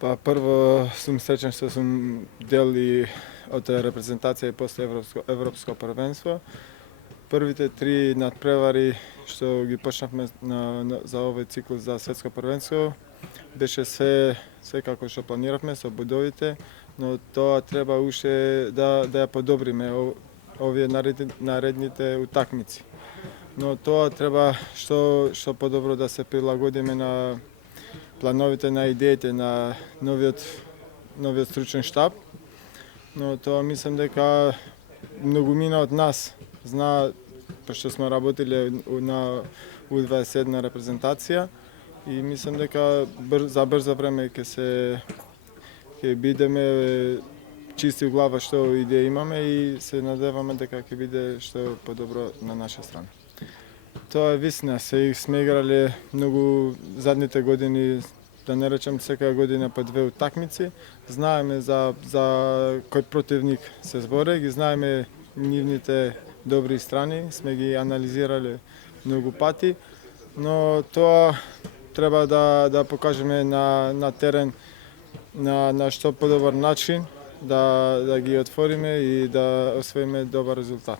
Pa prvo sam srećan što sam del i od reprezentacije i posle Evropsko prvenstvo. Prvite tri nadprevari što ги почнавме za ovaj ciklus za светско prvenstvo беше sve како што планиравме со бодовите, но тоа треба уште да ја подобриме овие наредните утакмици. Но тоа треба што подобро да се прилагодиме на плановите, на идеите на новиот стручен штаб. Но тоа мислам дека многумина од нас знаа, пошто сме работиле на U21 репрезентација и мислам дека за брзо време ќе бидеме чисти у глава што идеја имаме и се надеваме дека ќе биде што подобро на наша страна. Тоа е вистина, сме играле многу задните години, да не речем секоја година по две утакмици. Знаеме за кој противник се зборе, ги знаеме нивните добри страни, сме ги анализирале многу пати, но тоа треба да покажеме на терен на што подобар начин, да ги отвориме и да освоиме добар резултат.